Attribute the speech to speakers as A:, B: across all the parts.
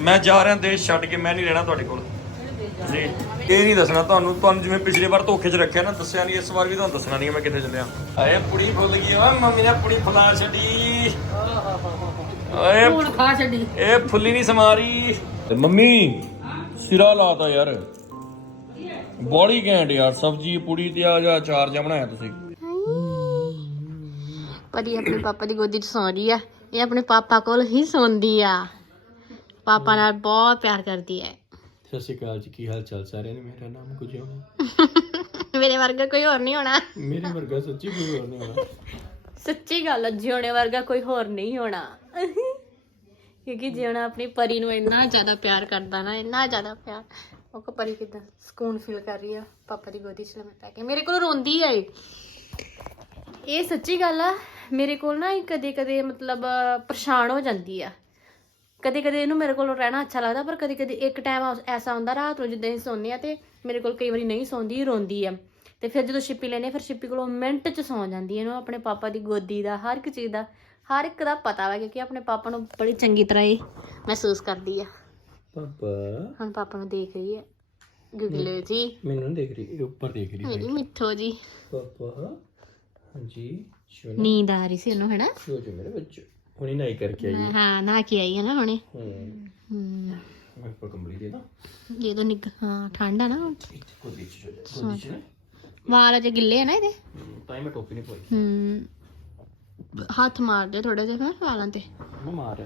A: ਮੈਂ ਜਾ ਰਿਹਾ ਦੇਸ਼ ਛੱਡ ਕੇ, ਮੈਂ ਨਹੀਂ ਰਹਿਣਾ ਤੁਹਾਡੇ ਕੋਲ ਜੀ। ਇਹ ਨਹੀਂ ਦੱਸਣਾ ਤੁਹਾਨੂੰ ਜਿਵੇਂ ਪਿਛਲੀ ਵਾਰ ਧੋਖੇ 'ਚ ਰੱਖਿਆ ਨਾ, ਦੱਸਿਆ ਨਹੀਂ, ਇਸ ਵਾਰ ਵੀ ਤੁਹਾਨੂੰ ਦੱਸਣਾ ਨਹੀਂ ਮੈਂ ਕਿੱਥੇ ਚੱਲਿਆ। ਆਏ ਪੁੜੀ ਫੁੱਲ ਗਈ ਓਏ, ਮੰਮੀ ਨੇ ਪੁੜੀ ਫੁਲਾ ਛੱਡੀ ਓਏ,
B: ਹੁਣ ਖਾ ਛੱਡੀ।
A: ਇਹ ਫੁੱਲੀ ਨਹੀਂ ਸਮਾਰੀ। ਮੰਮੀ ਸਿਰਾ ਲਾਤਾ ਯਾਰ, ਬੜੀ ਘੈਂਟ ਯਾਰ, ਸਬਜ਼ੀ ਪੁੜੀ ਤੇ ਆ ਜਾ ਅਚਾਰ ਜਿਹਾ ਬਣਾਇਆ ਤੁਸੀਂ।
B: ਪਰੀ ਆਪਣੇ ਪਾਪਾ ਦੀ ਗੋਦੀ 'ਚ ਸੌਂ ਰਹੀ ਆ। ਇਹ ਆਪਣੇ ਪਾਪਾ ਕੋਲ ਹੀ ਸੌਂਦੀ ਆ, ਪਾਪਾ ਨਾਲ ਬਹੁਤ ਪਿਆਰ ਕਰਦੀ ਹੈ।
A: ਸਤਿ ਸ਼੍ਰੀ ਅਕਾਲ ਜੀ, ਕੀ ਹਾਲ ਚਾਲ ਸਾਰਿਆਂ ਨੇ? ਮੇਰਾ ਨਾਮ ਕੁਝ ਹੋਣਾ,
B: ਮੇਰੇ ਵਰਗਾ ਕੋਈ ਹੋਰ ਨਹੀਂ ਹੋਣਾ।
A: ਮੇਰੇ ਵਰਗਾ ਸੱਚੀ ਕੋਈ ਹੋਰ ਨਹੀਂ ਹੋਣਾ।
B: ਸੱਚੀ ਗੱਲ, ਜਿਉਣੇ ਵਰਗਾ ਕੋਈ ਹੋਰ ਨਹੀਂ ਹੋਣਾ। ਕਿਉਂਕਿ ਜਿਉਣਾ ਆਪਣੀ ਪਰੀ ਨੂੰ ਇੰਨਾ ਜ਼ਿਆਦਾ ਪਿਆਰ ਕਰਦਾ ਨਾ, ਇੰਨਾ ਜ਼ਿਆਦਾ ਪਿਆਰ। ਉਹ ਕੋ ਪਰੀ ਕਿਦਾਂ ਸਕੂਨ ਫੀਲ ਕਰ ਰਹੀ ਆ ਪਾਪਾ ਦੀ ਗੋਦੀ 'ਚ ਲੰਮੇ ਪੈ ਕੇ। ਮੇਰੇ ਕੋਲ ਰੋਂਦੀ ਆ ਇਹ ਸੱਚੀ ਗੱਲ ਆ। ਮੇਰੇ ਕੋਲ ਨਾ ਕਦੇ ਕਦੇ ਮਤਲਬ ਪਰੇਸ਼ਾਨ ਹੋ ਜਾਂਦੀ ਆ। ਕਦੇ ਕਦੇ ਇਹਨੂੰ ਮੇਰੇ ਕੋਲ ਰਹਿਣਾ ਅੱਛਾ ਲੱਗਦਾ, ਪਰ ਕਦੇ ਕਦੇ ਇੱਕ ਟਾਈਮ ਐਸਾ ਹੁੰਦਾ ਰਾਤ ਨੂੰ ਜਿੱਦਾਂ ਅਸੀਂ ਸੌਂਦੇ ਆ ਤੇ ਮੇਰੇ ਕੋਲ ਕਈ ਵਾਰੀ ਨਹੀਂ ਸੌਂਦੀ, ਰੋਂਦੀ ਆ। ਤੇ ਫਿਰ ਜਦੋਂ ਛਿੱਪੀ ਲੈਂਦੇ ਫਿਰ ਛਿੱਪੀ ਕੋਲੋਂ ਮਿੰਟ 'ਚ ਸੌਂ ਜਾਂਦੀ। ਇਹਨੂੰ ਆਪਣੇ ਪਾਪਾ ਦੀ ਗੋਦੀ ਦਾ ਹਰ ਇੱਕ ਚੀਜ਼ ਦਾ, ਹਰ ਇੱਕ ਦਾ ਪਤਾ ਵਾ, ਕਿਉਂਕਿ ਆਪਣੇ ਪਾਪਾ ਨੂੰ ਬੜੀ ਚੰਗੀ ਤਰ੍ਹਾਂ ਇਹ ਮਹਿਸੂਸ ਕਰਦੀ ਆ।
A: ਪਾਪਾ
B: ਹੁਣ ਪਾਪਾ ਨੂੰ ਦੇਖ ਰਹੀ ਹੈ ਗੁਗਲੋ ਜੀ,
A: ਮੈਨੂੰ ਨਹੀਂ ਦੇਖ ਰਹੀ, ਉੱਪਰ ਦੇਖ ਰਹੀ
B: ਮੇਰੀ ਮਿੱਠੋ ਜੀ।
A: ਪਾਪਾ ਹਾਂਜੀ
B: ਨੀਂਦ ਆ ਰਹੀ ਸੀ ਉਹਨੂੰ, ਹੈ ਨਾ?
A: ਸ਼ੋ ਜੋ ਮੇਰੇ ਬੱਚੇ ਹੁਣੇ ਨਾਈ ਕਰਕੇ ਆਈ।
B: ਹਾਂ ਨਹਾ ਕੇ ਆਈ ਹੈ ਨਾ ਹੁਣੇ।
A: ਮੈਂ ਪਰ ਕੰਬਲੀ ਦੇ ਨਾ
B: ਇਹ ਤਾਂ ਨਿੱਘ, ਹਾਂ ਠੰਡ ਆ ਨਾ।
A: ਗੋਦੀ ਚ ਨਾ
B: ਵਾਲ ਅਜੇ ਗਿੱਲੇ ਆ ਨਾ ਇਹਦੇ,
A: ਤਾਂ ਹੀ ਮੈਂ ਟੋਪੀ ਨਹੀਂ ਪਾਈ।
B: ਹੱਥ ਮਾਰ ਦੇ ਥੋੜੇ ਜਿਹੇ ਨਾ ਵਾਲਾਂ ਤੇ।
A: ਮੈਂ ਮਾਰ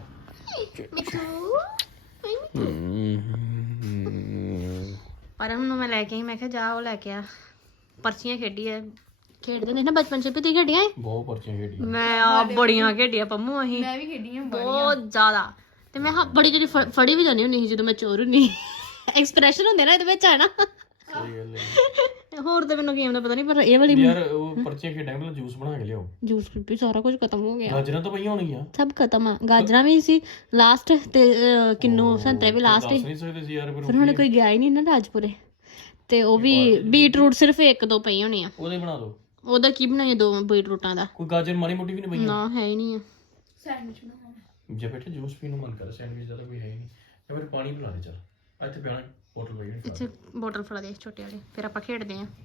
B: ਪਰਮ ਨੂੰ ਮੈਂ ਲੈ ਕੇ ਆਈ, ਮੈਂ ਕਿਹਾ ਜਾ ਉਹ ਲੈ ਕੇ ਆ। ਪਰਚੀਆਂ ਖੇਡੀ ਆ, ਖੇਡਦੇ ਨੇ ਨਾ ਬਚਪਨ ਚ। ਵੀ ਤੁਸੀਂ ਖੇਡੀਆਂ?
A: ਬਹੁਤ ਪਰਚੀਆਂ ਖੇਡੀਆਂ
B: ਮੈਂ ਆ ਬੜੀਆਂ ਖੇਡੀਆਂ ਪੰਮੂ। ਅਸੀਂ
C: ਮੈਂ ਵੀ ਖੇਡੀ ਹਾਂ
B: ਬਹੁਤ ਜ਼ਿਆਦਾ। ਤੇ ਮੈਂ ਬੜੀ ਜਿਹੜੀ ਫੜੀ ਵੀ ਜਾਂਦੀ ਹੁੰਦੀ ਸੀ ਜਦੋਂ ਮੈਂ ਚੋਰ ਹੁੰਦੀ। ਐਕਸਪ੍ਰੈਸ਼ਨ ਹੁੰਦੇ ਨਾ ਇਹਦੇ ਵਿੱਚ, ਹੈ ਨਾ?
A: ਸਹੀ ਗੱਲ ਹੈ।
B: ਹੋਰ ਤਾਂ ਮੈਨੂੰ ਗੇਮ ਦਾ ਪਤਾ ਨਹੀਂ, ਪਰ ਇਹ ਵਾਲੀ
A: ਯਾਰ ਉਹ ਪਰਚੀਆਂ ਖੇਡਾਂਗੇ, ਪਹਿਲਾਂ ਜੂਸ ਬਣਾ ਕੇ ਲਿਆਓ।
B: ਜੂਸ ਵੀ ਸਾਰਾ ਕੁਝ ਖਤਮ ਹੋ ਗਿਆ।
A: ਗਾਜਰਾਂ ਤਾਂ ਪਈਆਂ ਹੋਣਗੀਆਂ,
B: ਸਭ ਖਤਮ ਆ। ਗਾਜਰਾਂ ਵੀ ਸੀ ਲਾਸਟ, ਤੇ ਕਿੰਨੂ ਸੰਤਰੇ ਵੀ ਲਾਸਟ ਹੀ।
A: ਦੱਸ ਨਹੀਂ ਸਕਦੇ ਸੀ ਯਾਰ,
B: ਫਿਰ ਹੁਣ ਕੋਈ ਗਿਆ ਹੀ ਨਹੀਂ ਨਾ ਰਾਜਪੁਰੇ। ਤੇ ਉਹ ਵੀ ਬੀਟਰੂਟ ਸਿਰਫ ਇੱਕ ਦੋ ਪਈ ਹੋਣੀ ਆ।
A: ਉਹਦੇ ਬਣਾ ਦਿਓ।
B: ਉਹਦਾ ਕੀ ਬਣਾਈਏ? ਦੋ ਬੀਟਰੂਟਾਂ ਦਾ।
A: ਕੋਈ ਗਾਜਰ ਮਾੜੀ ਮੋਟੀ ਵੀ ਨਹੀਂ ਪਈਆਂ?
B: ਨਾ ਹੈ ਹੀ ਨਹੀਂ ਆ।
C: ਸੈਂਡਵਿਚ ਬਣਾਉਣਾ
A: ਜੇ ਬੇਟੇ ਜੂਸ ਪੀਣ ਨੂੰ ਮਨ ਕਰ, ਸੈਂਡਵਿਚ ਦਾ ਤਾਂ ਕੋਈ ਹੈ ਹੀ ਨਹੀਂ। ਜਾਂ ਫਿਰ ਪਾਣੀ ਬਣਾ ਦੇ ਚੱਲ, ਇੱਥੇ ਪਿਆਣਾ ਬੋਤਲ ਪਈ ਹੋਣੀ।
B: ਇੱਥੇ ਬੋਟਲ ਫੜਾ ਦੇ ਛੋਟੇ ਵਾਲੀ, ਫਿਰ ਆਪਾਂ ਖੇਡਦੇ ਆਂ।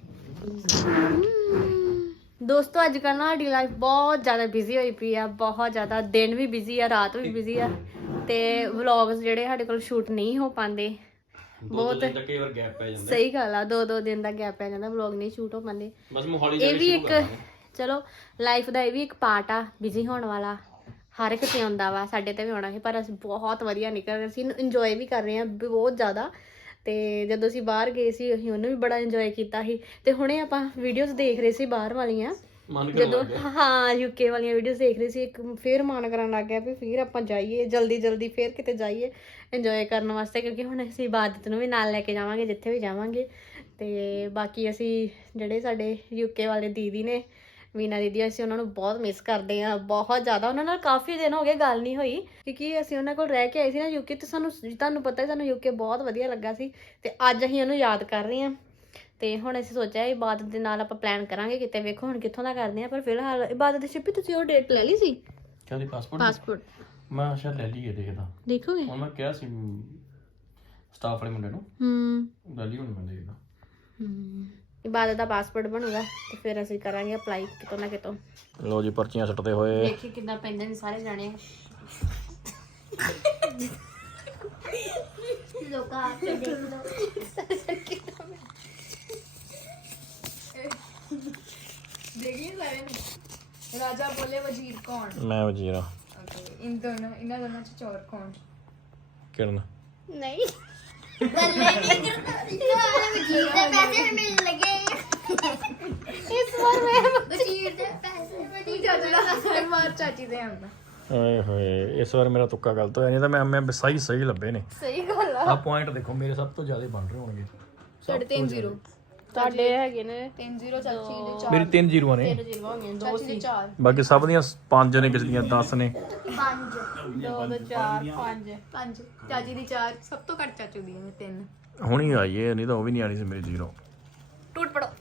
B: ਦੋਸਤੋ ਅੱਜ ਕੱਲ੍ਹ ਨਾ ਸਾਡੀ ਲਾਈਫ ਬਹੁਤ ਜ਼ਿਆਦਾ ਬਿਜ਼ੀ ਹੋਈ ਪਈ ਆ, ਬਹੁਤ ਜ਼ਿਆਦਾ। ਦਿਨ ਵੀ ਬਿਜ਼ੀ ਆ, ਰਾਤ ਵੀ ਬਿਜ਼ੀ ਆ, ਤੇ ਵਲੌਗਸ ਜਿਹੜੇ ਸਾਡੇ ਕੋਲ ਸ਼ੂਟ ਨਹੀਂ ਹੋ ਪਾਉਂਦੇ। ਬਹੁਤ
A: ਕਈ ਵਾਰ ਗੈਪ ਪੈ ਜਾਂਦਾ।
B: ਸਹੀ ਗੱਲ ਆ, 2-2 ਦਿਨ ਦਾ ਗੈਪ ਪੈ ਜਾਂਦਾ, ਵਲੌਗ ਨਹੀਂ ਸ਼ੂਟ ਹੋ ਪਾਉਂਦੇ।
A: ਬਸ ਮੋਹਾਲੀ
B: ਇਹ ਵੀ ਇੱਕ, ਚਲੋ ਲਾਈਫ ਦਾ ਇਹ ਵੀ ਇੱਕ ਪਾਰਟ ਆ, ਬਿਜ਼ੀ ਹੋਣ ਵਾਲਾ। ਹਰ ਇੱਕ 'ਤੇ ਆਉਂਦਾ ਵਾ, ਸਾਡੇ 'ਤੇ ਵੀ ਆਉਣਾ ਸੀ, ਪਰ ਅਸੀਂ ਬਹੁਤ ਵਧੀਆ ਨਿਕਲ ਰਹੇ ਸੀ। ਇੰਜੋਏ ਵੀ ਕਰ ਰਹੇ ਹਾਂ ਬਹੁਤ ਜ਼ਿਆਦਾ। ਤੇ ਜਦੋਂ ਅਸੀਂ ਬਾਹਰ ਗਏ ਸੀ ਅਸੀਂ ਉਹਨੂੰ ਵੀ ਬੜਾ ਇੰਜੋਏ ਕੀਤਾ ਸੀ। ਤੇ ਹੁਣੇ ਆਪਾਂ ਵੀਡੀਓਜ਼ ਦੇਖ ਰਹੇ ਸੀ ਬਾਹਰ ਵਾਲੀਆਂ, ਜਦੋਂ ਹਾਂ ਯੂਕੇ ਵਾਲੀਆਂ ਵੀਡੀਓਜ਼ ਦੇਖ ਰਹੇ ਸੀ। ਇੱਕ ਫਿਰ ਮਨ ਕਰਨ ਲੱਗ ਗਿਆ ਵੀ ਫਿਰ ਆਪਾਂ ਜਾਈਏ ਜਲਦੀ ਜਲਦੀ, ਫਿਰ ਕਿਤੇ ਜਾਈਏ ਇੰਜੋਏ ਕਰਨ ਵਾਸਤੇ, ਕਿਉਂਕਿ ਹੁਣ ਅਸੀਂ ਇਬਾਦਤ ਨੂੰ ਵੀ ਨਾਲ ਲੈ ਕੇ ਜਾਵਾਂਗੇ ਜਿੱਥੇ ਵੀ ਜਾਵਾਂਗੇ। ਤੇ ਬਾਕੀ ਅਸੀਂ ਜਿਹੜੇ ਸਾਡੇ ਯੂਕੇ ਵਾਲੇ ਦੀਦੀ ਨੇ, ਵੀਨਾ ਦੀਦੀ, ਅਸੀਂ ਉਹਨਾਂ ਨੂੰ ਬਹੁਤ ਮਿਸ ਕਰਦੇ ਹਾਂ, ਬਹੁਤ ਜ਼ਿਆਦਾ। ਉਹਨਾਂ ਨਾਲ ਕਾਫੀ ਦਿਨ ਹੋ ਗਏ ਗੱਲ ਨਹੀਂ ਹੋਈ, ਕਿਉਂਕਿ ਅਸੀਂ ਉਹਨਾਂ ਕੋਲ ਰਹਿ ਕੇ ਆਏ ਸੀ ਨਾ ਯੂਕੇ, ਤੇ ਸਾਨੂੰ ਤੁਹਾਨੂੰ ਪਤਾ ਸਾਨੂੰ ਯੂਕੇ ਬਹੁਤ ਵਧੀਆ ਲੱਗਾ ਸੀ। ਤੇ ਅੱਜ ਅਸੀਂ ਉਹਨੂੰ ਯਾਦ ਕਰ ਰਹੇ ਹਾਂ। ਤੇ ਹੁਣ ਅਸੀਂ ਸੋਚਿਆ ਇਬਾਦਤ ਦੇ ਨਾਲ ਆਪਾਂ ਪਲਾਨ ਕਰਾਂਗੇ ਕਿਤੇ, ਵੇਖੋ ਹੁਣ ਕਿੱਥੋਂ ਦਾ ਕਰਦੇ ਹਾਂ। ਪਰ ਫਿਲਹਾਲ ਇਬਾਦਤ ਦੀ ਛਿੱਪੀ ਤੁਸੀਂ ਉਹ ਡੇਟ ਲੈ ਲਈ ਸੀ?
A: ਕਹਿੰਦੀ ਪਾਸਪੋਰਟ ਮੈਂ ਸ਼ਾਇਦ ਲੈ ਲਈ ਹੈ, ਦੇਖਦਾ
B: ਦੇਖੋਗੇ।
A: ਹੁਣ ਮੈਂ ਕਿਹਾ ਸੀ ਸਟਾਫ ਵਾਲੇ ਮੁੰਡੇ ਨੂੰ, ਲੈ ਲਈ ਹੁਣ ਮੈਂ ਦੇਖਦਾ।
B: ਇਬਾਦਤ ਦਾ ਪਾਸਪੋਰਟ ਬਣੂਗਾ ਤੇ ਫਿਰ ਅਸੀਂ ਕਰਾਂਗੇ ਅਪਲਾਈ ਕਿਤੋਂ ਨਾ ਕਿਤੋਂ।
A: ਲੋ ਜੀ ਪਰਚੀਆਂ ਸੁੱਟਦੇ ਹੋਏ,
B: ਦੇਖੀ ਕਿੱਦਾਂ ਪੈਂਦੇ ਨੇ ਸਾਰੇ ਜਾਣੇ। ਲੋਕਾਂ ਆ ਕੇ ਦੇਖ ਲਓ
C: देखिए सारे ने राजा बोले वजीर कौन?
A: ਮੈਂ ਵਜ਼ੀਰ ਆ।
C: इन दोनों च चोर कौन?
A: ਕਿਰਨ
B: ਨਹੀਂ
D: वजीर दे पैसे मिलने लगे
B: ਇਸ ਵਾਰ ਮੈਂ
D: वजीर दे पैसे
C: चाची दा हर मार चाची दे आंदा।
A: ਓਏ ਹੋਏ, ਇਸ ਵਾਰ ਮੇਰਾ ਤੁੱਕਾ ਗਲਤ ਹੋਇਆ, ਨਹੀਂ ਤਾਂ ਮੈਂ ਸਹੀ ਲੱਭੇ ਨੇ।
B: ਸਹੀ ਗੱਲ ਆ।
A: ਆਹ ਪੁਆਇੰਟ ਦੇਖੋ ਮੇਰੇ ਸਭ ਤੋਂ ਜ਼ਿਆਦਾ ਬਣ ਰਹੇ ਹੋਣਗੇ।
C: 3-0
B: ਤੁਹਾਡੇ ਹੈਗੇ ਨੇ
C: 3-0 ਚਾਚੀ ਦੇ 4
A: ਮੇਰੀ 3 ਜ਼ੀਰੋਆਂ ਨੇ,
B: 3 0 ਹੋ ਗਏ, 2
C: ਚਾਚੀ ਦੇ 4
A: ਬਾਕੀ ਸਭ ਦੀਆਂ 5 ਨੇ, ਕਿਸੇ ਦੀਆਂ 10 ਨੇ।
D: 5
B: 2 4 5
C: 5 ਚਾਚੀ ਦੀ 4 ਸਭ ਤੋਂ ਘੱਟ ਚਾਚੂ ਦੀ ਨੇ 3।
A: ਹੁਣੀ ਆਈ ਏ, ਨਹੀਂ ਤਾਂ ਉਹ ਵੀ ਨਹੀਂ ਆਣੀ ਸੀ ਮੇਰੀ 0।
B: ਟੁੱਟ ਪੜੋ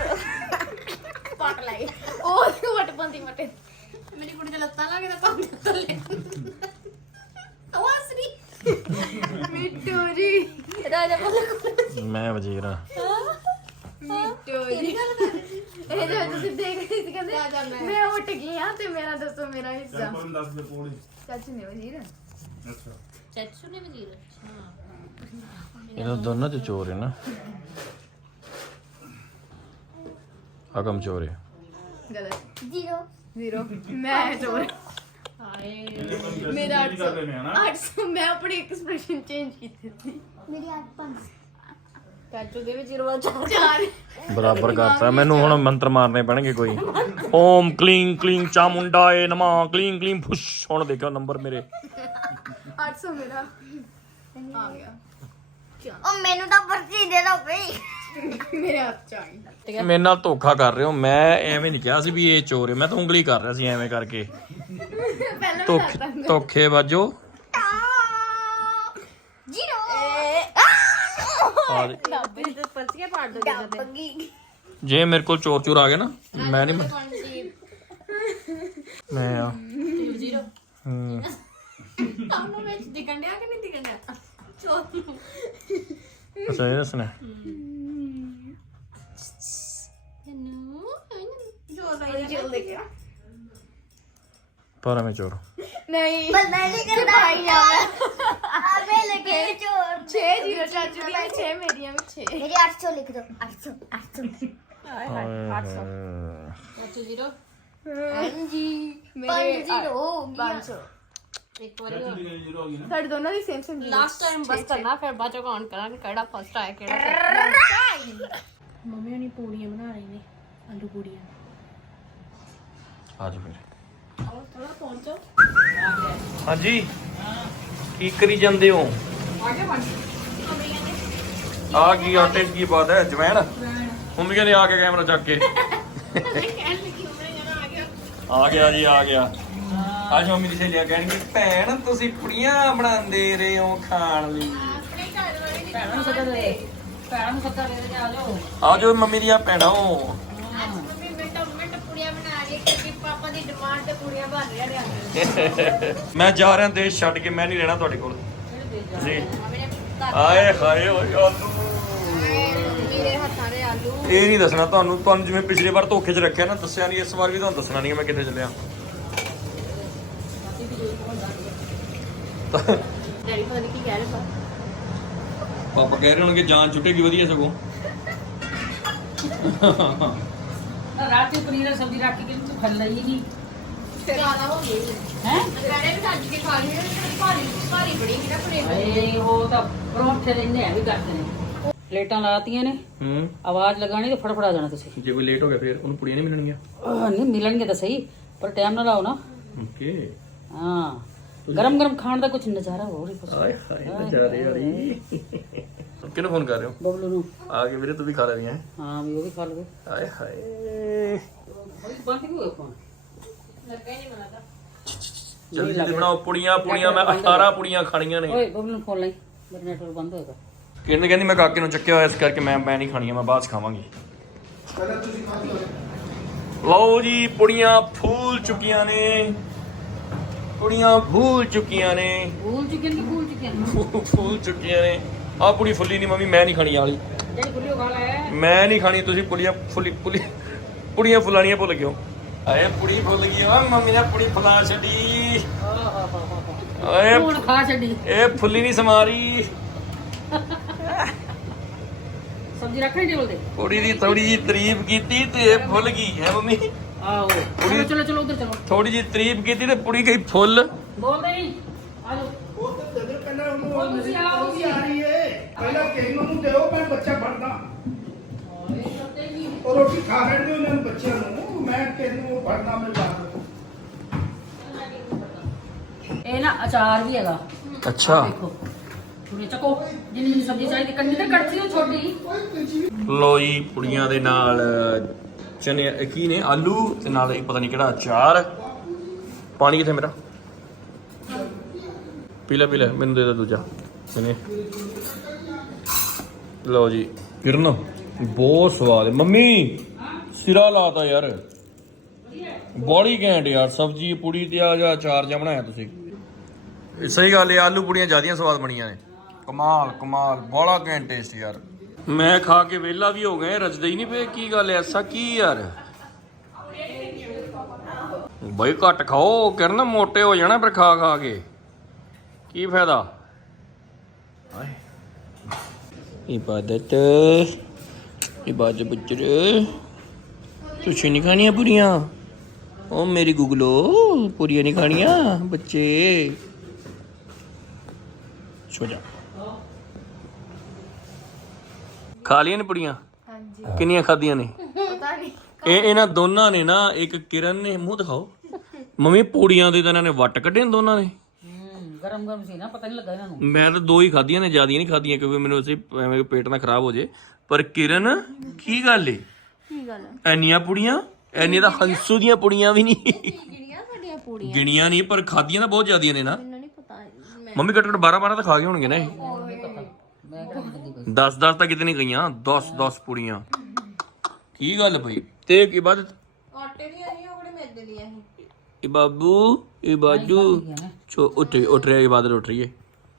B: ਪਟ ਲਾਈ
C: ਉਹ ਵਟ ਬੰਦੀ ਮਟੇ
B: ਮੇਰੀ ਕੁੜੀ ਦੇ ਲੱਤਾਂ ਲਾ ਕੇ ਤਾਂ ਪੰਜ ਥੱਲੇ ਉਹ ਅਸਰੀ
C: ਮਿੱਟੂ ਜੀ
B: ਰਾਜਾ ਬੋਲੇ
A: ਮੈਂ ਵਜ਼ੀਰ ਆ।
C: ਮਿੱਟੂ ਜੀ ਇਹ ਜੋ ਤੁਸੀਂ ਦੇਖ ਰਹੇ ਸੀ ਕਹਿੰਦੇ ਮੈਂ ਉੱਠ ਗਈ ਹਾਂ ਤੇ ਮੇਰਾ ਦੱਸੋ ਮੇਰਾ ਹਿੱਸਾ ਚਾਚੂ ਨੇ ਵਜ਼ੀਰ
B: ਚਾਚੂ ਨੇ ਵਜ਼ੀਰ
A: ਇਹਨਾਂ ਦੋਨਾਂ ਚ ਚੋਰ ਹੈ ਨਾ। ਅਗਮ ਚੋਰ ਹੈ।
C: ਗਲਤ
D: ਜ਼ੀਰੋ
C: 0 ਮੈਂ ਚੋਰ
B: ਹਾਏ
C: ਮੇਰਾ 800 ਮੈਂ ਆਪਣੀ ਐਕਸਪ੍ਰੈਸ਼ਨ ਚੇਂਜ ਕੀਤੀ ਸੀ
D: ਮੇਰੀ 8
B: ਚਾਚੂ ਦੇ ਵੀ 0
C: ਚਾਰ
A: ਬਰਾਬਰ ਕਰਤਾ। ਮੈਨੂੰ ਹੁਣ ਮੰਤਰ ਮਾਰਨੇ ਪੈਣਗੇ ਕੋਈ। ਓਮ ਕਲੀਂ ਕਲੀਂ ਚਾਮੁੰਡਾਏ ਨਮਾ ਕਲੀਂ ਕਲੀਂ ਫੁਸ਼। ਹੁਣ ਦੇਖੋ ਨੰਬਰ ਮੇਰੇ
C: 800 ਮੇਰਾ ਆ ਗਿਆ
D: ਉਹ ਮੈਨੂੰ ਤਾਂ ਪਰਚੀ ਦੇ ਦੋ ਭਈ
C: ਮੇਰੇ ਹੱਥ ਚ ਆ ਗਈ
A: ਮੇਰੇ ਨਾਲ ਧੋਖਾ ਕਰ ਰਹੇ ਹੋ। ਮੈਂ ਐਵੇਂ ਨਹੀਂ ਕਿਹਾ ਸੀ ਵੀ ਇਹ ਚੋਰ ਹੈ। ਮੈਂ ਤਾਂ ਉਂਗਲੀ ਕਰ ਰਿਹਾ ਸੀ ਐਵੇਂ ਕਰਕੇ।
C: ਪਹਿਲਾਂ
A: ਧੋਖੇ ਵਾਜੋ।
D: ਜ਼ੀਰੋ
A: ਆ ਦੇ।
B: ਡੱਬੇ ਤੇ ਪਰਚੀਆਂ ਪਾੜ ਦੋ ਜਿਹਦੇ
D: ਬੱਗੀ
A: ਜੇ ਮੇਰੇ ਕੋਲ ਚੋਰ ਚੋਰ ਆ ਗਏ ਨਾ ਮੈਂ ਨਹੀਂ ਮੈਂ ਆ
B: 0
A: ਹੂੰ।
B: ਤੁਹਾਨੂੰ ਵਿੱਚ ਦਿਖਣ ਡਿਆ ਕਿ ਨਹੀਂ ਦਿਖਣ ਡਿਆ ਚੋਰ
A: ਅੱਛਾ ਇਹ ਦੱਸਣਾ
B: ਨੂੰ ਜੋ
C: ਚਲ ਦੇਖਿਆ
A: ਪਰ ਮੈਂ ਚੋਰ
C: ਨਹੀਂ
D: ਬਸ ਮੈਂ ਨਹੀਂ ਕਰਦਾ ਭਾਈ ਆਵੇ ਲਗੇ ਚੋਰ
C: 6 0 ਚਾਚੂ ਦੀ 6 ਮੇਰੀਆਂ ਵੀ 6
D: ਮੇਰੀ 800 ਲਿਖ ਦੋ 800
B: ਚਾਚੂ 0
C: ਹਾਂਜੀ
D: ਮੇਰੇ
C: ਮੇਰੇ
D: 0 ਹੋ ਗਿਆ
C: 500
B: ਇੱਕ ਵਾਰੀ ਹੋਰ
C: ਸਾਡੇ ਦੋਨਾਂ ਦੀ ਸੇਮ ਸੇਮ
B: ਲਾਸਟ ਟਾਈਮ ਬਸ ਕਰਨਾ ਫਿਰ ਬਾਅਦ ਚੋਂ ਕਾਊਂਟ ਕਰਾਂਗੇ ਕਿਹੜਾ ਫਸਟ ਆਇਆ ਕਿਹੜਾ ਮੰਮੀ ਹਣੀ ਪੂੜੀਆਂ ਬਣਾ ਰਹੇ ਨੇ ਆਲੂ ਪੂੜੀਆਂ
A: ਆ ਜਾ ਫਿਰ
B: ਥੋੜਾ ਪਹੁੰਚੋ
A: ਹਾਂਜੀ ਕੀ ਕਰੀ ਜਾਂਦੇ ਹੋ? ਆ ਕੀ ਆਟੇ ਕੀ ਬਾਤ ਹੈ? ਜਵੈਣ ਮੰਮੀ ਕਹਿੰਦੇ ਆ ਕੇ ਕੈਮਰਾ ਚੱਕ ਕੇ ਆ ਗਿਆ ਜੀ ਆ ਗਿਆ। ਅੱਜ ਮੰਮੀ ਦੀ ਸਹੇਲੀਆਂ ਕਹਿਣਗੇ ਭੈਣ ਤੁਸੀਂ ਪੁੜੀਆਂ ਬਣਾਉਂਦੇ ਰਹੇ ਹੋ ਖਾਣ ਲਈ। ਆ ਜਾਓ ਮੰਮੀ ਦੀਆਂ ਭੈਣਾਂ। ਮੈਂ ਜਾ ਰਿਹਾ ਦੇਸ਼ ਛੱਡ ਕੇ। ਮੈਂ ਨਹੀਂ ਰਹਿਣਾ ਤੁਹਾਡੇ ਕੋਲ ਜੀ। ਆਏ ਹਾਏ ਓਏ ਆਲੂ।
C: ਮੇਰੇ ਹੱਥਾਂ ਦੇ ਆਲੂ
A: ਇਹ ਨਹੀਂ ਦੱਸਣਾ ਤੁਹਾਨੂੰ ਜਿਵੇਂ ਪਿਛਲੀ ਵਾਰ ਧੋਖੇ 'ਚ ਰੱਖਿਆ ਨਾ ਦੱਸਿਆ ਨਹੀਂ। ਇਸ ਵਾਰ ਵੀ ਤੁਹਾਨੂੰ ਦੱਸਣਾ ਨਹੀਂ ਮੈਂ ਕਿੱਥੇ ਚੱਲਿਆ।
B: ਡੈਡੀ ਪਤਾ ਨਹੀਂ ਕੀ ਕਹਿ ਰਹੇ
A: ਪਾਪਾ ਕਹਿ ਰਹੇ ਹੋਣਗੇ ਜਾਨ ਛੁੱਟੇਗੀ ਵਧੀਆ ਸਗੋਂ।
E: ਰਾਤ ਨੂੰ ਪਨੀਰ ਦੀ ਸਬਜ਼ੀ ਰੱਖ ਕੇ ਤੂੰ ਖਾ ਲਈ ਨਹੀਂ
C: ਜ਼ਿਆਦਾ ਹੋ ਗਈ
E: ਹੈ
C: ਗਾੜੇ ਵੀ ਸੱਜ ਕੇ ਖਾ ਲਈ ਭਾਰੀ ਭਾਰੀ ਬੜੀ ਕਿਹੜਾ ਪਲੇਟ
E: ਏ ਉਹ ਤਾਂ ਪਰੌਂਠੇ ਲੈਣੇ ਆ ਵੀ ਕਰਦੇ ਨੇ ਪਲੇਟਾਂ ਲਾਤੀਆਂ ਨੇ
A: ਹੂੰ
E: ਆਵਾਜ਼ ਲਗਾਣੀ ਤੇ ਫਟਫਟ ਆ ਜਾਣਾ ਤੁਸੀਂ
A: ਜੇ ਕੋਈ ਲੇਟ ਹੋ ਗਿਆ ਫਿਰ ਉਹਨੂੰ ਪੁੜੀਆਂ ਨਹੀਂ ਮਿਲਣਗੀਆਂ।
E: ਨਹੀਂ ਮਿਲਣਗੇ ਤਾਂ ਸਹੀ ਪਰ ਟਾਈਮ ਨਾਲ ਆਓ ਨਾ।
A: ਓਕੇ
E: ਹਾਂ ਗਰਮ ਗਰਮ ਖਾਣ ਦਾ ਕੁਝ ਨਜ਼ਾਰਾ ਹੋਰ ਹੀ ਕੁਛ
A: ਆਏ ਹਾਏ ਨਜ਼ਾਰੇ ਵਾਲੀ। ਕਿਹਨੂੰ ਫੋਨ ਕਰ ਰਹੇ ਹੋ?
E: ਬਬਲੂ ਨੂੰ
A: ਆ ਕੇ ਵੀਰੇ ਤੂੰ ਵੀ ਖਾ ਲੈਣੀ ਹੈ।
E: ਹਾਂ ਵੀ ਉਹ ਵੀ ਖਾ ਲਵੇ
A: ਆਏ ਹਾਏ
E: ਬੰਦ ਕਿਉਂ ਹੋਇਆ ਫੋਨ
A: ਜਲਦੀ ਜਲਦੀ ਬਣਾਓ ਪੁੜੀਆਂ ਮੈਂ 18 ਪੁੜੀਆਂ ਖਾਣੀਆਂ ਨੇ।
E: ਓਏ ਬਬਲੂ ਨੂੰ ਫੋਨ ਲਈ ਮੇਰਾ ਨੈਟਵਰਕ ਬੰਦ ਹੋਏਗਾ।
A: ਕਿਰਨ ਕਹਿੰਦੀ ਮੈਂ ਕਾਕੇ ਨੂੰ ਚੱਕਿਆ ਹੋਇਆ ਇਸ ਕਰਕੇ ਮੈਂ ਨਹੀਂ ਖਾਣੀਆਂ ਮੈਂ ਬਾਅਦ 'ਚ ਖਾਵਾਂਗੀ। ਲਓ ਜੀ ਪੁੜੀਆਂ ਫੂਲ ਚੁੱਕੀਆਂ ਨੇ। ਪੁੜੀਆਂ ਫੂਲ ਚੁੱਕੀਆਂ ਨੇ।
E: ਭੂਲ ਚੁੱਕੇ ਨੇ ਭੂਲ ਚੁੱਕੇ ਨੇ
A: ਫੂਲ ਚੁੱਕੀਆਂ ਨੇ। ਆ ਪੁੜੀ ਫੁੱਲੀ ਨਹੀਂ ਮੰਮੀ ਮੈਂ ਨਹੀਂ ਖਾਣੀ ਆ ਵਾਲੀ।
E: ਜਿਹੜੀ ਖੁੱਲੀ ਖਾ ਲੈ
A: ਮੈਂ ਨਹੀਂ ਖਾਣੀ। ਤੁਸੀਂ ਪੁੜੀਆਂ ਪੁੜੀਆਂ ਫੁਲਾਣੀਆਂ ਭੁੱਲ ਗਏ ਹੋ। ਆਏ ਪੁੜੀ ਫੁੱਲ ਗਈ ਓ ਮੰਮੀ ਨੇ ਪੁੜੀ ਫੁਲਾ ਛੱਡੀ। ਓਏ
E: ਹੁਣ ਖਾ ਛੱਡੀ
A: ਇਹ ਫੁੱਲੀ ਨਹੀਂ ਸਮਾਰੀ।
E: ਸਬਜ਼ੀ ਰੱਖਣੀ ਟੇਬਲ ਤੇ
A: ਕੁੜੀ ਦੀ ਥੋੜੀ ਜੀ ਤਾਰੀਫ ਕੀਤੀ ਤੇ ਇਹ ਫੁੱਲ ਗਈ ਹੈ ਮੰਮੀ।
E: ਆਓ ਚਲੋ ਚਲੋ ਚਲੋ ਉਧਰ ਚਲੋ
A: ਥੋੜੀ ਜੀ ਤਾਰੀਫ ਕੀਤੀ ਤੇ ਪੁੜੀ ਗਈ ਫੁੱਲ।
E: ਬੋਲਦੇ ਨਹੀਂ ਆ ਜਾਓ ਉਹ ਤੁਸੀਂ ਆਓ ਤੁਸੀਂ ਆ ਰਹੀ
F: ਪਹਿਲਾਂ ਕਿੰਨੂੰ ਨੂੰ ਦਿਓ ਮੈਂ ਬੱਚਾ ਫੜਦਾ ਉਹ ਰੋਟੀ ਖਾ ਲੈਣਗੇ ਉਹਨਾਂ ਨੂੰ ਬੱਚਿਆਂ ਨੂੰ ਮੈਂ ਕਿੰਨੂੰ ਫੜਨਾ ਮੈਂ ਬਾਹਰ।
E: ਇਹ ਨਾ ਅਚਾਰ ਵੀ ਹੈਗਾ
A: ਅੱਛਾ
E: ਦੇਖੋ ਥੋੜੀ ਚੱਕੋ ਜਿੰਨੀ ਸਬਜ਼ੀ ਚਾਹੀਦੀ ਕੰਨੀ ਤੇ ਕੱਟਦੀ ਹੋ ਛੋਟੀ।
A: ਲੋ ਜੀ ਪੁੜੀਆਂ ਦੇ ਨਾਲ ਚਨੇ ਕੀ ਨੇ ਆਲੂ ਤੇ ਨਾਲ ਇੱਕ ਪਤਾ ਨਹੀਂ ਕਿਹੜਾ ਅਚਾਰ। ਪਾਣੀ ਕਿੱਥੇ ਮੇਰਾ? ਪੀ ਲੈ ਮੈਨੂੰ ਦੇ ਦੇ ਦੂਜਾ ਚਨੇ। ਲਓ ਜੀ ਕਿਰਨ ਬਹੁਤ ਸਵਾਦ ਹੈ ਮੰਮੀ। ਸਿਰਾ ਲਾਤਾ ਯਾਰ ਬੜੀ ਘੈਂਟ ਯਾਰ ਸਬਜ਼ੀ ਪੁੜੀ ਤੇ ਆ ਜਾਂ ਅਚਾਰ ਜਿਹਾ ਬਣਾਇਆ ਤੁਸੀਂ। ਸਹੀ ਗੱਲ ਹੈ, ਆਲੂ ਪੂੜੀਆਂ ਜ਼ਿਆਦੀਆਂ ਸਵਾਦ ਬਣੀਆਂ ਨੇ। ਕਮਾਲ ਕਮਾਲ, ਬੜਾ ਘੈਂਟ ਟੇਸਟ ਯਾਰ। ਮੈਂ ਖਾ ਕੇ ਵਿਹਲਾ ਵੀ ਹੋ ਗਿਆ, ਰਜਦੇ ਹੀ ਨਹੀਂ ਪਏ। ਕੀ ਗੱਲ ਐ, ਐਸਾ ਕੀ ਯਾਰ? ਬਈ ਘੱਟ ਖਾਓ, ਕਿਰਨ ਮੋਟੇ ਹੋ ਜਾਣਾ ਫਿਰ ਖਾ ਖਾ ਕੇ, ਕੀ ਫਾਇਦਾ। ਇਬਾਦਤ ਇਬਾਦਤ ਬੱਚਰ, ਤੁਸੀਂ ਨਹੀਂ ਖਾਣੀਆਂ ਪੂਰੀਆਂ? ਉਹ ਮੇਰੀ ਗੁਗਲੋ, ਪੂਰੀਆਂ ਨਹੀਂ ਖਾਣੀਆਂ ਬੱਚੇ? ਸੋ ਜਾ। ਖਾ ਲਈਆਂ ਨੇ ਪੂਰੀਆਂ?
C: ਹਾਂਜੀ।
A: ਕਿੰਨੀਆਂ ਖਾਧੀਆਂ ਨੇ?
C: ਪਤਾ ਨਹੀਂ।
A: ਇਹਨਾਂ ਦੋਨਾਂ ਨੇ ਨਾ, ਇੱਕ ਕਿਰਨ ਨੇ, ਮੂੰਹ ਦਿਖਾਓ ਮੰਮੀ, ਪੂੜੀਆਂ ਦੇ ਤਾਂ ਇਹਨਾਂ ਨੇ ਵੱਟ ਕੱਢੇ ਨੇ ਦੋਨਾਂ ਨੇ।
E: ਗਰਮ ਗਰਮ ਸੀ ਨਾ, ਪਤਾ ਨਹੀਂ ਲੱਗਾ ਇਹਨਾਂ ਨੂੰ।
A: ਮੈਂ ਤਾਂ 2 ਹੀ ਖਾਧੀਆਂ ਨੇ, ਜ਼ਿਆਦਾ ਨਹੀਂ ਖਾਧੀਆਂ ਕਿਉਂਕਿ ਮੈਨੂੰ ਅਸੀਂ ਐਵੇਂ ਪੇਟ ਨਾ ਖਰਾਬ ਹੋ ਜੇ। ਪਰ ਕਿਰਨ, ਕੀ ਗੱਲ ਏ?
B: ਕੀ ਗੱਲ
A: ਐਨੀਆਂ ਪੂੜੀਆਂ? ਐਨੀਆਂ ਤਾਂ ਹੰਸੂ ਦੀਆਂ ਪੂੜੀਆਂ ਵੀ ਨਹੀਂ
B: ਗਿਣੀਆਂ ਸਾਡੀਆਂ ਪੂੜੀਆਂ?
A: ਗਿਣੀਆਂ ਨਹੀਂ, ਪਰ ਖਾਧੀਆਂ ਤਾਂ ਬਹੁਤ ਜ਼ਿਆਦੀਆਂ ਨੇ ਨਾ।
B: ਮੈਨੂੰ ਨਹੀਂ ਪਤਾ।
A: ਮੰਮੀ ਘੱਟੋ ਘੱਟ 12 ਤਾਂ ਖਾ ਗਏ ਹੋਣਗੇ ਨਾ ਇਹ। 10 ਤਾਂ ਕਿਤੇ ਨਹੀਂ ਗਈਆਂ, 10 ਪੂੜੀਆਂ। ਕੀ ਗੱਲ ਪਈ ਤੇ ਇਬਾਦਤ?
B: ਆਟੇ ਦੀਆਂ ਨਹੀਂ, ਉਹ ਕਿਹੜੇ ਮੈਦੇ ਦੀਆਂ ਸੀ।
A: ਇਹ ਬਾਬੂ, ਇਹ ਬਾਜੂ ਉੱਠ ਰਿਹਾ, ਇਬਾਦਤ ਉੱਠ ਰਹੀ ਹੈ।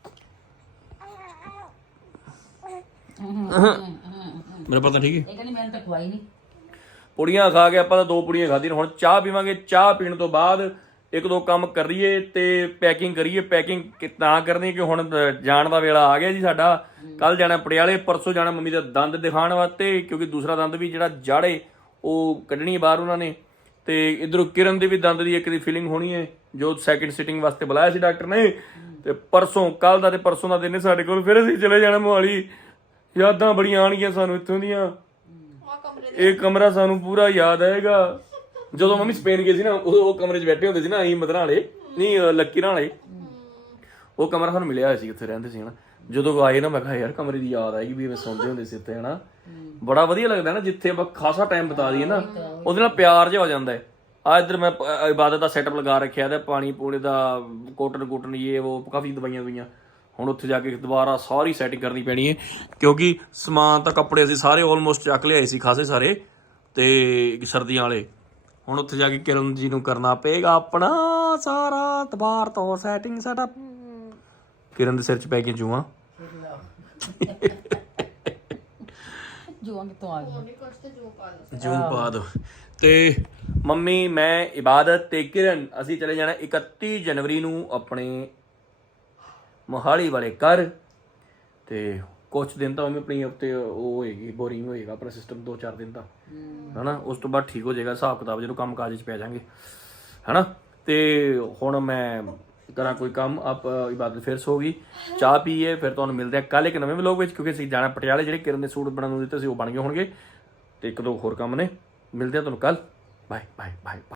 A: ਮੇਰਾ ਪਤਾ ਠੀਕ ਹੈ।
E: ਇਹ ਕਹਿੰਦੀ ਮੈਂ ਤਾਂ ਖਵਾਈ ਨਹੀਂ।
A: ਪੁੜੀਆਂ ਖਾ ਕੇ ਆਪਾਂ ਤਾਂ 2 ਪੁੜੀਆਂ ਖਾਧੀਆਂ। ਹੁਣ ਚਾਹ ਪੀਵਾਂਗੇ, ਚਾਹ ਪੀਣ ਤੋਂ ਬਾਅਦ 1-2 ਕੰਮ ਕਰੀਏ ਤੇ ਪੈਕਿੰਗ ਕਰੀਏ। ਪੈਕਿੰਗ ਤਾਂ ਕਰਨੀ ਕਿ ਹੁਣ ਜਾਣ ਦਾ ਵੇਲਾ ਆ ਗਿਆ ਜੀ ਸਾਡਾ। ਕੱਲ ਜਾਣਾ ਪਟਿਆਲੇ, ਪਰਸੋਂ ਜਾਣਾ ਮੰਮੀ ਦਾ ਦੰਦ ਦਿਖਾਉਣ ਵਾਸਤੇ, ਕਿਉਂਕਿ ਦੂਸਰਾ ਦੰਦ ਵੀ ਜਿਹੜਾ ਜੜ ਉਹ ਕੱਢਣੀ ਬਾਹਰ ਉਹਨਾਂ ਨੇ। ਤੇ ਇਧਰੋਂ ਕਿਰਨ ਦੇ ਵੀ ਦੰਦ ਦੀ ਇੱਕ ਦੀ ਫਿਲਿੰਗ ਹੋਣੀ ਹੈ, ਜੋ ਸੈਕਿੰਡ ਸਿਟਿੰਗ ਵਾਸਤੇ ਬੁਲਾਇਆ ਸੀ ਡਾਕਟਰ ਨੇ। ਤੇ ਪਰਸੋਂ, ਕੱਲ ਦਾ ਤੇ ਪਰਸੋਂ ਦਾ ਦਿਨ ਸਾਡੇ ਕੋਲ, ਫਿਰ ਅਸੀਂ ਚਲੇ ਜਾਣਾ ਮੋਹਾਲੀ। ਯਾਦਾਂ ਬੜੀਆਂ ਆਉਣਗੀਆਂ ਸਾਨੂੰ ਇੱਥੋਂ ਦੀਆਂ। ਇਹ ਕਮਰਾ ਸਾਨੂੰ ਪੂਰਾ ਯਾਦ ਆਏਗਾ। ਜਦੋਂ ਮੰਮੀ ਸਪੇਨ ਗਏ ਸੀ ਨਾ, ਉਹ ਕਮਰੇ 'ਚ ਬੈਠੇ ਹੁੰਦੇ ਸੀ ਨਾ ਅਸੀਂ, ਮਦਰਾਂ ਵਾਲੇ ਨਹੀਂ, ਲੱਕੀਰਾਂ ਵਾਲੇ। ਉਹ ਕਮਰਾ ਸਾਨੂੰ ਮਿਲਿਆ ਹੋਇਆ ਸੀ, ਉੱਥੇ ਰਹਿੰਦੇ ਸੀ ਹਨਾ। ਜਦੋਂ ਆਏ ਨਾ, ਮੈਂ ਕਿਹਾ ਯਾਰ ਕਮਰੇ ਦੀ ਯਾਦ ਆਏਗੀ ਵੀ ਐਵੇਂ ਸੌਂਦੇ ਹੁੰਦੇ ਸੀ ਉੱਥੇ ਹਨਾ। ਬੜਾ ਵਧੀਆ ਲੱਗਦਾ ਨਾ, ਜਿੱਥੇ ਆਪਾਂ ਖਾਸਾ ਟਾਈਮ ਬਿਤਾ ਦਈਏ ਨਾ, ਉਹਦੇ ਨਾਲ ਪਿਆਰ ਜਿਹਾ ਹੋ ਜਾਂਦਾ ਹੈ। ਆ ਇੱਧਰ ਮੈਂ ਇਬਾਦਤ ਦਾ ਸੈਟਅਪ ਲਗਾ ਰੱਖਿਆ ਤੇ ਪਾਣੀ ਪੂਣੇ ਦਾ, ਕੋਟਨ ਇਹ ਉਹ ਕਾਫੀ ਦਵਾਈਆਂ ਦਵਾਈਆਂ। ਹੁਣ ਉੱਥੇ ਜਾ ਕੇ ਦੁਬਾਰਾ ਸਾਰੀ ਸੈਟਿੰਗ ਕਰਨੀ ਪੈਣੀ ਹੈ, ਕਿਉਂਕਿ ਸਮਾਨ ਤਾਂ ਕੱਪੜੇ ਅਸੀਂ ਸਾਰੇ ਆਲਮੋਸਟ ਚੱਕ ਲਿਆਏ ਸੀ ਖਾਸੇ ਸਾਰੇ, ਤੇ ਸਰਦੀਆਂ ਵਾਲੇ। ਹੁਣ ਉੱਥੇ ਜਾ ਕੇ ਕਿਰਨ ਜੀ ਨੂੰ ਕਰਨਾ ਪਏਗਾ ਆਪਣਾ ਸਾਰਾ ਦੁਬਾਰ ਤੋਂ ਸੈਟਿੰਗ ਸੈਟਅਪ। ਕਿਰਨ ਦੇ ਸਿਰ 'ਚ ਪੈ ਕੇ ਜੂਆਂ।
E: ਜੂਆਂ ਕਿੱਥੋਂ ਆ ਗਈ?
A: ਜੂ ਪਾ ਦੋ। ਤੇ ਮੰਮੀ, ਮੈਂ, ਇਬਾਦਤ ਤੇ ਕਿਰਨ ਅਸੀਂ ਚਲੇ ਜਾਣਾ 31 ਜਨਵਰੀ ਨੂੰ ਆਪਣੇ ਮੋਹਾਲੀ ਵਾਲੇ ਘਰ। ਤੇ ਕੁਛ ਦਿਨ ਤਾਂ ਮੰਮੀ ਆਪਣੀ ਉੱਤੇ ਉਹ ਹੋਏਗੀ, ਬੋਰਿੰਗ ਹੋਏਗਾ ਆਪਣਾ ਸਿਸਟਮ, 2-4 ਦਿਨ ਤਾਂ ਹਨਾ। ਉਸ ਤੋਂ ਬਾਅਦ ਠੀਕ ਹੋ ਜਾਏਗਾ ਹਿਸਾਬ ਕਿਤਾਬ, ਜਦੋਂ ਕੰਮ ਕਾਜ 'ਚ ਪੈ ਜਾਵਾਂਗੇ ਹਨਾ। ਤੇ ਹੁਣ ਮੈਂ ਕਰਾਂ ਕੋਈ ਕੰਮ, ਆਪ ਇਬਾਦਤ ਫਿਰ ਸੋ ਗਈ। ਚਾਹ ਪੀਏ, ਫਿਰ ਤੁਹਾਨੂੰ ਮਿਲਦੇ ਆ ਕੱਲ ਇੱਕ ਨਵੇਂ ਵਲੋਗ ਵਿੱਚ, ਕਿਉਂਕਿ ਅਸੀਂ ਜਾਣਾ ਪਟਿਆਲੇ। ਜਿਹੜੇ ਕਿਰਨ ਦੇ ਸੂਟ ਬਣਾਉਣ ਨੂੰ ਦਿੱਤੇ ਸੀ ਉਹ ਬਣ ਗਏ ਹੋਣਗੇ, ਤੇ 1-2 ਹੋਰ ਕੰਮ ਨੇ। ਮਿਲਦੇ ਆ ਤੁਹਾਨੂੰ ਕੱਲ। Bye bye bye.